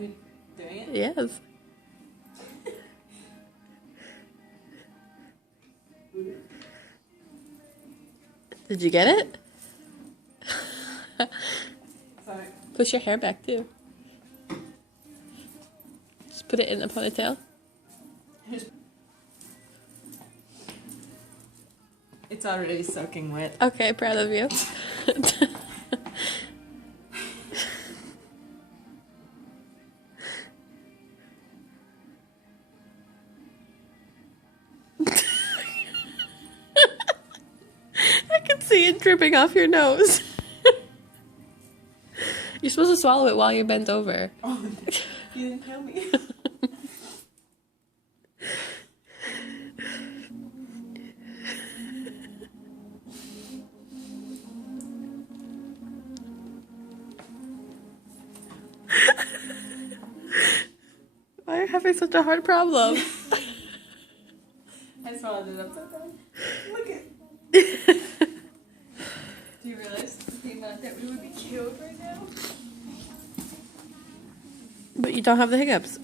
Are you doing it? Yes. Did you get it? Sorry. Push your hair back too. Just put it in a ponytail. It's already soaking wet. Okay, proud of you. I can see it dripping off your nose. You're supposed to swallow it while you're bent over. Oh, you didn't tell me. Why are you having such a hard problem? I swallowed it upside down. Look at. Do you realize the amount that we would be killed right now? But you don't have the hiccups.